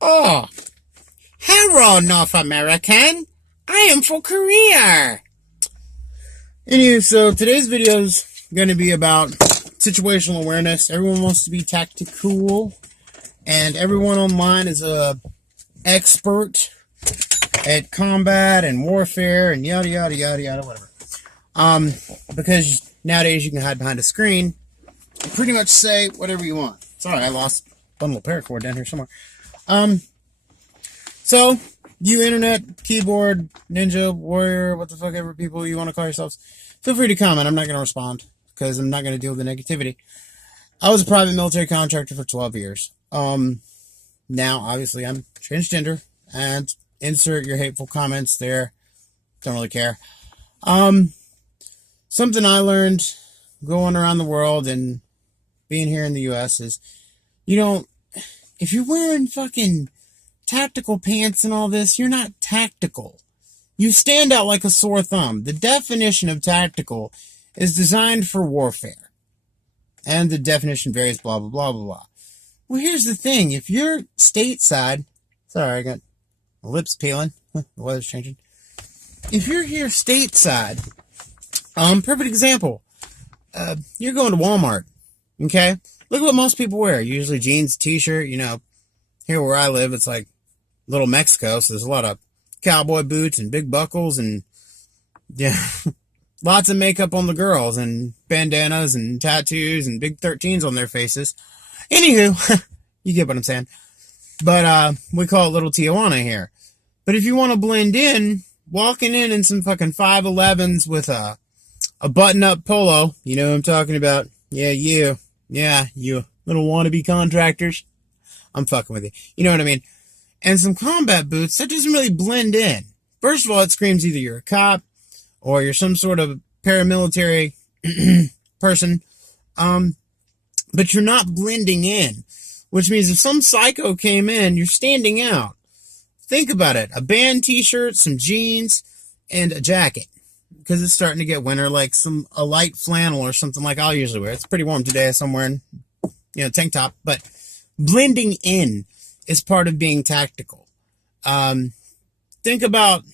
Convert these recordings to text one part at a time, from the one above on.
Oh, hello, North American. I am for Korea. Anyway, so today's video is going to be about situational awareness. Everyone wants to be tactical, and everyone online is a expert at combat and warfare and yada yada yada yada whatever. Because nowadays you can hide behind a screen and pretty much say whatever you want. Sorry, I lost a bundle of paracord down here somewhere. So, you internet, keyboard, ninja, warrior, what the fuck ever people you want to call yourselves, feel free to comment. I'm not going to respond because I'm not going to deal with the negativity. I was a private military contractor for 12 years. Now, obviously, I'm transgender, and insert your hateful comments there. Don't really care. Something I learned going around the world and being here in the U.S. is, if you're wearing fucking tactical pants and all this, you're not tactical. You stand out like a sore thumb. The definition of tactical is designed for warfare. And the definition varies, blah, blah, blah, blah, blah. Well, here's the thing. If you're stateside, sorry, I got my lips peeling. The weather's changing. If you're here stateside, perfect example. You're going to Walmart, okay? Look at what most people wear. Usually jeans, t-shirt, here where I live, it's like Little Mexico, so there's a lot of cowboy boots and big buckles and, lots of makeup on the girls and bandanas and tattoos and big 13s on their faces. Anywho, you get what I'm saying. But we call it Little Tijuana here. But if you want to blend in, walking in some fucking 511s with a button-up polo, you know what I'm talking about. Yeah, you little wannabe contractors. I'm fucking with you. You know what I mean? And some combat boots, that doesn't really blend in. First of all, it screams either you're a cop or you're some sort of paramilitary person. But you're not blending in, which means if some psycho came in, you're standing out. Think about it. A band t-shirt, some jeans, and a jacket. Because it's starting to get winter, like a light flannel or something like I'll usually wear. It's pretty warm today, so I'm wearing, tank top. But blending in is part of being tactical. Think about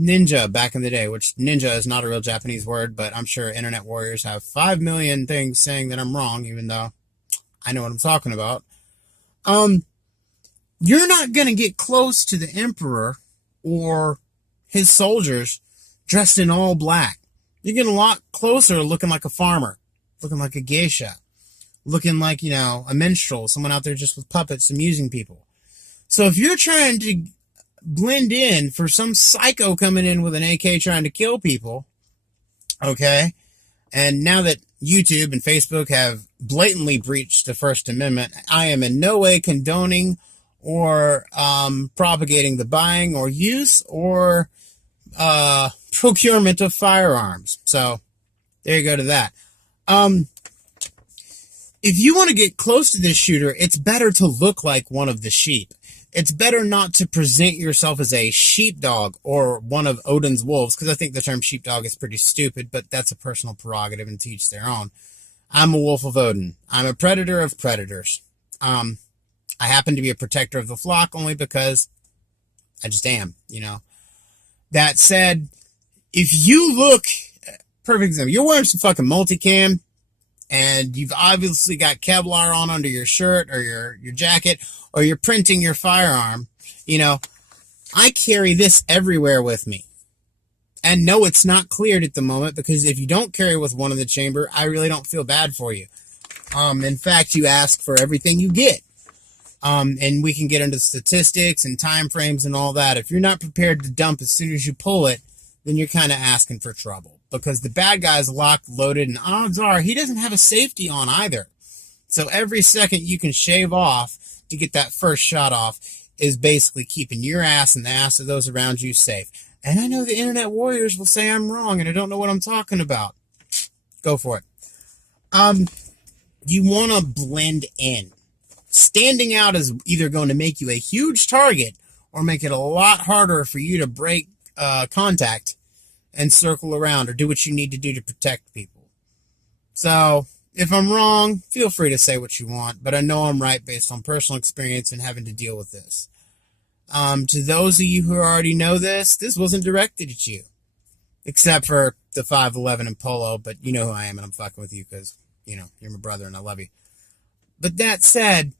ninja back in the day, which ninja is not a real Japanese word, but I'm sure internet warriors have 5 million things saying that I'm wrong, even though I know what I'm talking about. You're not going to get close to the emperor or his soldiers dressed in all black. You're getting a lot closer looking like a farmer, looking like a geisha, looking like, a minstrel, someone out there just with puppets amusing people. So if you're trying to blend in for some psycho coming in with an AK trying to kill people, okay, and now that YouTube and Facebook have blatantly breached the First Amendment, I am in no way condoning or propagating the buying or use or procurement of firearms. So there you go to that. If you want to get close to this shooter, it's better to look like one of the sheep. It's better not to present yourself as a sheepdog or one of Odin's wolves, because I think the term sheepdog is pretty stupid, but that's a personal prerogative and to each their own. I'm a wolf of Odin. I'm a predator of predators. I happen to be a protector of the flock only because I just am, That said, if you look, perfect example, you're wearing some fucking multicam, and you've obviously got Kevlar on under your shirt or your jacket, or you're printing your firearm, I carry this everywhere with me. And no, it's not cleared at the moment, because if you don't carry with one in the chamber, I really don't feel bad for you. In fact, you ask for everything you get. And we can get into statistics and time frames and all that. If you're not prepared to dump as soon as you pull it, then you're kind of asking for trouble, because the bad guy's locked, loaded, and odds are he doesn't have a safety on either. So every second you can shave off to get that first shot off is basically keeping your ass and the ass of those around you safe. And I know the internet warriors will say I'm wrong and I don't know what I'm talking about. Go for it. You want to blend in. Standing out is either going to make you a huge target or make it a lot harder for you to break contact and circle around or do what you need to do to protect people. So if I'm wrong, feel free to say what you want, but I know I'm right based on personal experience and having to deal with this. To those of you who already know this wasn't directed at you. Except for the 5'11" and polo, but you know who I am and I'm fucking with you because, you're my brother and I love you. But that said,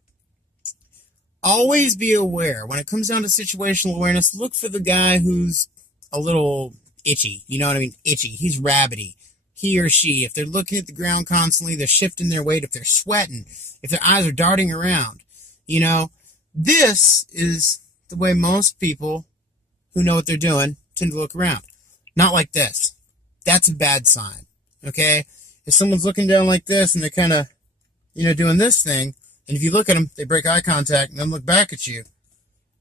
always be aware. When it comes down to situational awareness, look for the guy who's a little itchy. You know what I mean? Itchy. He's rabbity. He or she, if they're looking at the ground constantly, they're shifting their weight, if they're sweating, if their eyes are darting around, this is the way most people who know what they're doing tend to look around. Not like this. That's a bad sign. Okay? If someone's looking down like this and they're kind of, doing this thing, and if you look at them, they break eye contact and then look back at you,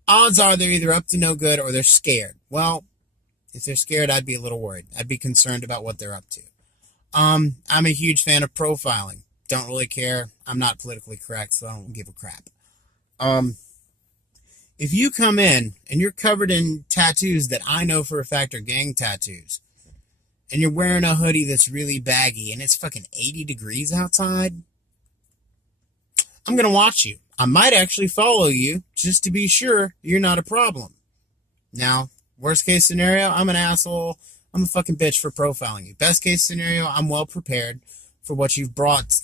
odds are they're either up to no good or they're scared. Well, if they're scared, I'd be a little worried. I'd be concerned about what they're up to. I'm a huge fan of profiling. Don't really care. I'm not politically correct, so I don't give a crap. If you come in and you're covered in tattoos that I know for a fact are gang tattoos, and you're wearing a hoodie that's really baggy and it's fucking 80 degrees outside, I'm going to watch you. I might actually follow you just to be sure you're not a problem. Now, worst case scenario, I'm an asshole. I'm a fucking bitch for profiling you. Best case scenario, I'm well prepared for what you've brought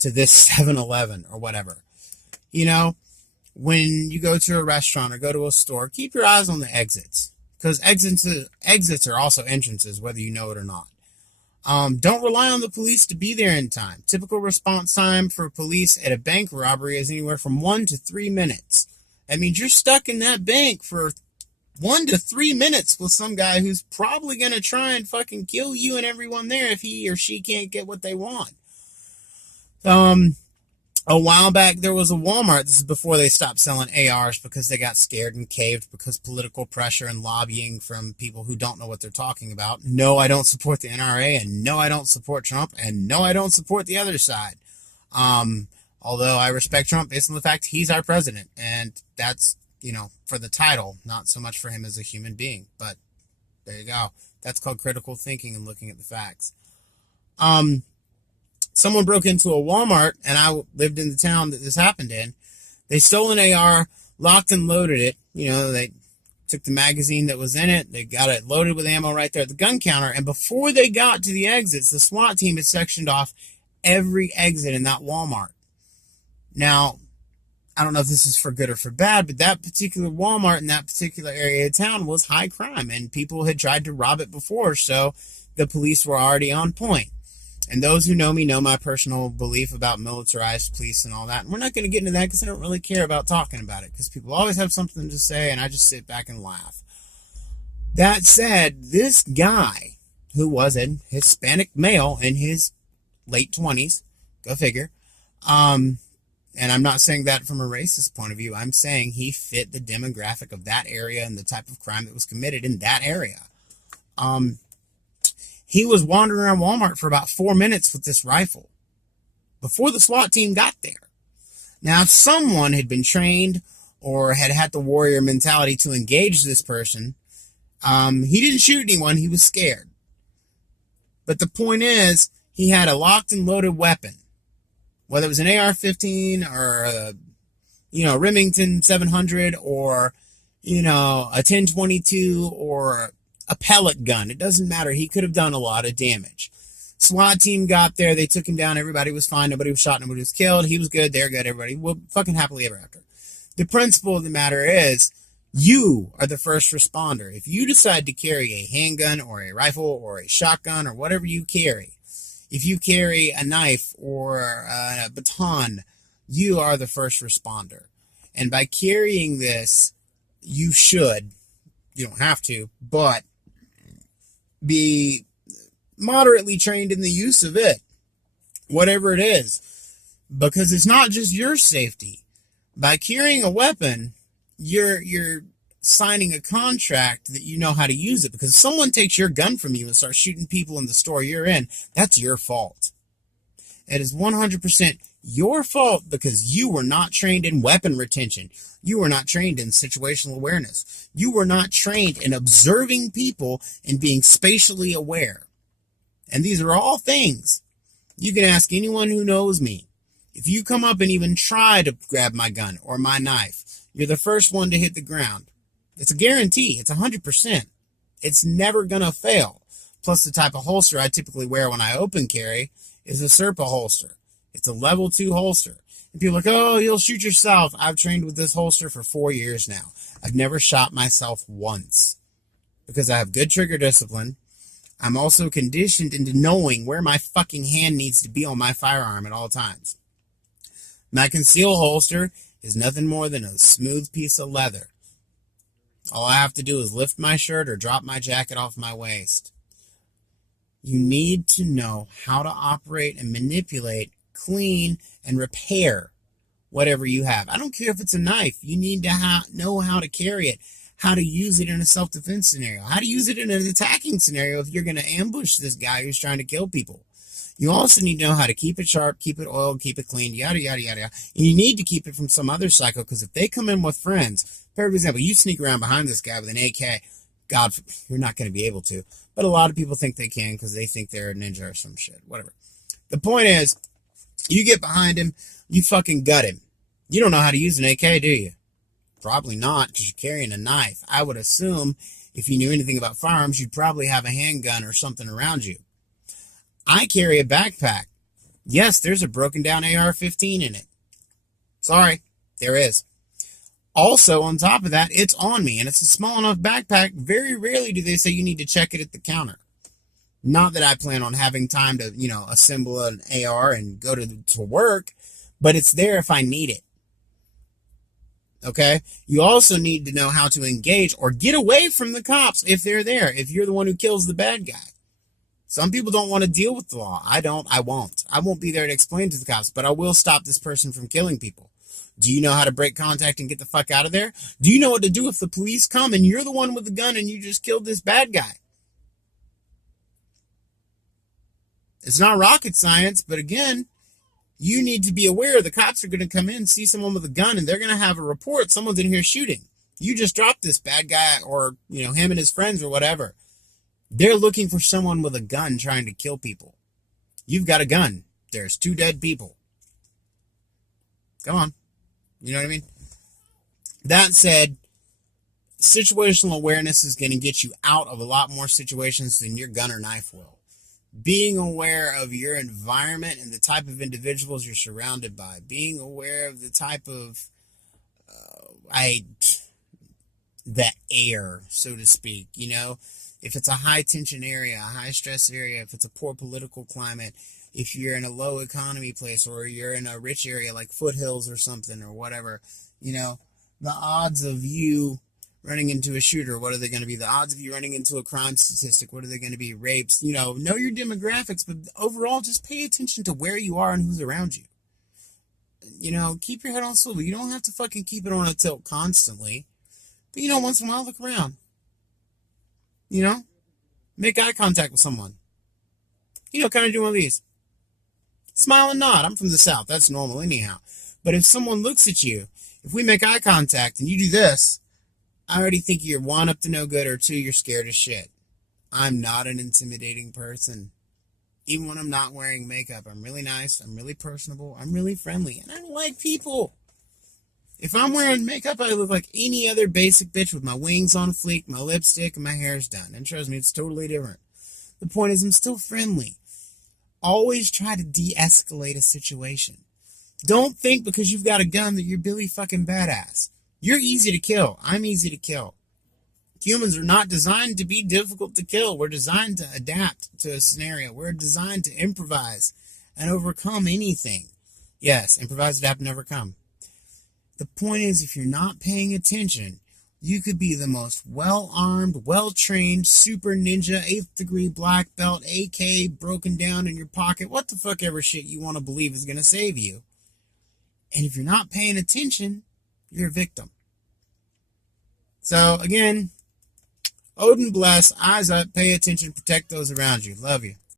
to this 7-Eleven or whatever. When you go to a restaurant or go to a store, keep your eyes on the exits. Because exits are also entrances, whether you know it or not. Don't rely on the police to be there in time. Typical response time for police at a bank robbery is anywhere from 1 to 3 minutes. That means you're stuck in that bank for 1 to 3 minutes with some guy who's probably going to try and fucking kill you and everyone there if he or she can't get what they want. A while back, there was a Walmart. This is before they stopped selling ARs because they got scared and caved because political pressure and lobbying from people who don't know what they're talking about. No, I don't support the NRA, and no, I don't support Trump, and no, I don't support the other side. Although I respect Trump based on the fact he's our president, and that's, for the title, not so much for him as a human being. But there you go. That's called critical thinking and looking at the facts. Someone broke into a Walmart, and I lived in the town that this happened in. They stole an AR, locked and loaded it. They took the magazine that was in it. They got it loaded with ammo right there at the gun counter. And before they got to the exits, the SWAT team had sectioned off every exit in that Walmart. Now, I don't know if this is for good or for bad, but that particular Walmart in that particular area of town was high crime, and people had tried to rob it before, so the police were already on point. And those who know me know my personal belief about militarized police and all that. And we're not going to get into that because I don't really care about talking about it because people always have something to say and I just sit back and laugh. That said, this guy, who was a Hispanic male in his late 20s, go figure, and I'm not saying that from a racist point of view. I'm saying he fit the demographic of that area and the type of crime that was committed in that area. He was wandering around Walmart for about 4 minutes with this rifle before the SWAT team got there. Now, if someone had been trained or had had the warrior mentality to engage this person, he didn't shoot anyone. He was scared. But the point is, he had a locked and loaded weapon, whether it was an AR-15 or a, Remington 700 or, a 1022 or a pellet gun. It doesn't matter. He could have done a lot of damage. SWAT team got there. They took him down. Everybody was fine. Nobody was shot. Nobody was killed. He was good. They're good. Everybody was fucking happily ever after. The principle of the matter is you are the first responder. If you decide to carry a handgun or a rifle or a shotgun or whatever you carry, if you carry a knife or a baton, you are the first responder. And by carrying this, you should, you don't have to, but be moderately trained in the use of it, whatever it is, because it's not just your safety. By carrying a weapon, you're signing a contract that you know how to use it, because if someone takes your gun from you and starts shooting people in the store you're in, that's your fault. It is 100% your fault because you were not trained in weapon retention. You were not trained in situational awareness. You were not trained in observing people and being spatially aware. And these are all things you can ask anyone who knows me. If you come up and even try to grab my gun or my knife, you're the first one to hit the ground. It's a guarantee. It's 100%. It's never going to fail. Plus, the type of holster I typically wear when I open carry is a Serpa holster. It's a level 2 holster. And people are like, oh, you'll shoot yourself. I've trained with this holster for 4 years now. I've never shot myself once because I have good trigger discipline. I'm also conditioned into knowing where my fucking hand needs to be on my firearm at all times. My conceal holster is nothing more than a smooth piece of leather. All I have to do is lift my shirt or drop my jacket off my waist. You need to know how to operate and manipulate, clean, and repair whatever you have. I don't care if it's a knife. You need to know how to carry it, how to use it in a self-defense scenario, how to use it in an attacking scenario if you're going to ambush this guy who's trying to kill people. You also need to know how to keep it sharp, keep it oiled, keep it clean, yada, yada, yada, yada. And you need to keep it from some other psycho, because if they come in with friends, for example, you sneak around behind this guy with an AK, God, you're not going to be able to. But a lot of people think they can because they think they're a ninja or some shit, whatever. The point is, you get behind him, you fucking gut him. You don't know how to use an AK, do you? Probably not, because you're carrying a knife. I would assume if you knew anything about firearms, you'd probably have a handgun or something around you. I carry a backpack. Yes, there's a broken down AR-15 in it. Sorry, there is. Also, on top of that, it's on me, and it's a small enough backpack. Very rarely do they say you need to check it at the counter. Not that I plan on having time to, assemble an AR and go to work, but it's there if I need it. Okay? You also need to know how to engage or get away from the cops if they're there, if you're the one who kills the bad guy. Some people don't want to deal with the law. I don't. I won't. I won't be there to explain to the cops, but I will stop this person from killing people. Do you know how to break contact and get the fuck out of there? Do you know what to do if the police come and you're the one with the gun and you just killed this bad guy? It's not rocket science, but again, you need to be aware the cops are going to come in, see someone with a gun, and they're going to have a report. Someone's in here shooting. You just dropped this bad guy, or, him and his friends or whatever. They're looking for someone with a gun trying to kill people. You've got a gun. There's 2 dead people. Come on. You know what I mean? That said, situational awareness is going to get you out of a lot more situations than your gun or knife will. Being aware of your environment and the type of individuals you're surrounded by. Being aware of the type of, the air, so to speak, If it's a high tension area, a high stress area, if it's a poor political climate, if you're in a low economy place or you're in a rich area like foothills or something or whatever, the odds of you running into a shooter, what are they going to be? The odds of you running into a crime statistic, what are they going to be? Rapes, know your demographics, but overall just pay attention to where you are and who's around you. Keep your head on swivel. You don't have to fucking keep it on a tilt constantly, but once in a while, look around. Make eye contact with someone. Kind of do one of these. Smile and nod. I'm from the South. That's normal anyhow. But if someone looks at you, if we make eye contact and you do this, I already think you're 1, up to no good, or 2, you're scared as shit. I'm not an intimidating person. Even when I'm not wearing makeup, I'm really nice. I'm really personable. I'm really friendly. And I like people. If I'm wearing makeup, I look like any other basic bitch with my wings on fleek, my lipstick, and my hair's done. And trust me, it's totally different. The point is, I'm still friendly. Always try to de-escalate a situation. Don't think because you've got a gun that you're Billy fucking badass. You're easy to kill. I'm easy to kill. Humans are not designed to be difficult to kill. We're designed to adapt to a scenario. We're designed to improvise and overcome anything. Yes, improvise, adapt, and overcome. The point is, if you're not paying attention, you could be the most well-armed, well-trained, super ninja, 8th degree black belt, AK broken down in your pocket, what the fuck ever shit you want to believe is going to save you. And if you're not paying attention, you're a victim. So, again, Odin bless, eyes up, pay attention, protect those around you. Love you.